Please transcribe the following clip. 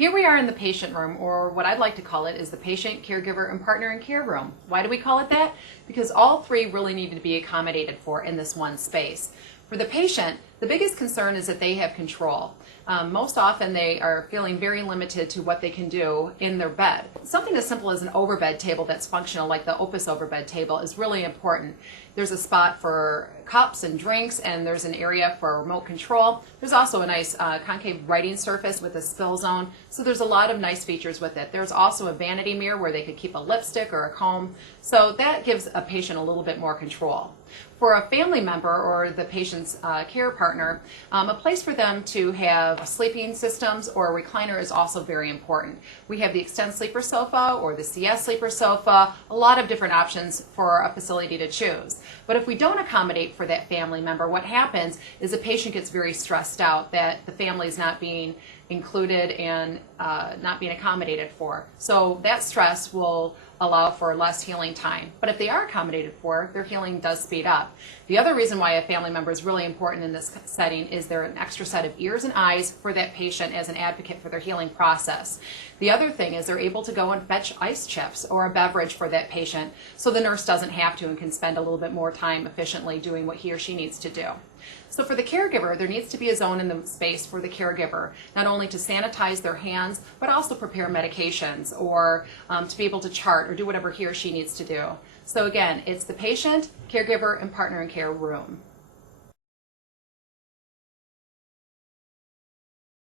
Here we are in the patient room, or what I'd like to call it is the patient, caregiver, and partner in care room. Why do we call it that? Because all three really need to be accommodated for in this one space. For the patient, the biggest concern is that they have control. Most often they are feeling very limited to what they can do in their bed. Something as simple as an overbed table that's functional, like the Opus overbed table, is really important. There's a spot for cups and drinks, and there's an area for remote control. There's also a nice concave writing surface with a spill zone, so there's a lot of nice features with it. There's also a vanity mirror where they could keep a lipstick or a comb, so that gives a patient a little bit more control. For a family member or the patient's care partner, a place for them to have sleeping systems or a recliner is also very important. We have the Extend Sleeper sofa or the CS Sleeper sofa, a lot of different options for a facility to choose. But if we don't accommodate for that family member, what happens is the patient gets very stressed out that the family is not being included and not being accommodated for. So that stress will allow for less healing time. But if they are accommodated for, their healing does speed up. The other reason why a family member is really important in this setting is they're an extra set of ears and eyes for that patient as an advocate for their healing process. The other thing is they're able to go and fetch ice chips or a beverage for that patient, so the nurse doesn't have to and can spend a little bit more time efficiently doing what he or she needs to do. So for the caregiver, there needs to be a zone in the space for the caregiver, not only to sanitize their hands, but also prepare medications or to be able to chart or do whatever he or she needs to do. So again, it's the patient, caregiver, and partner in care room.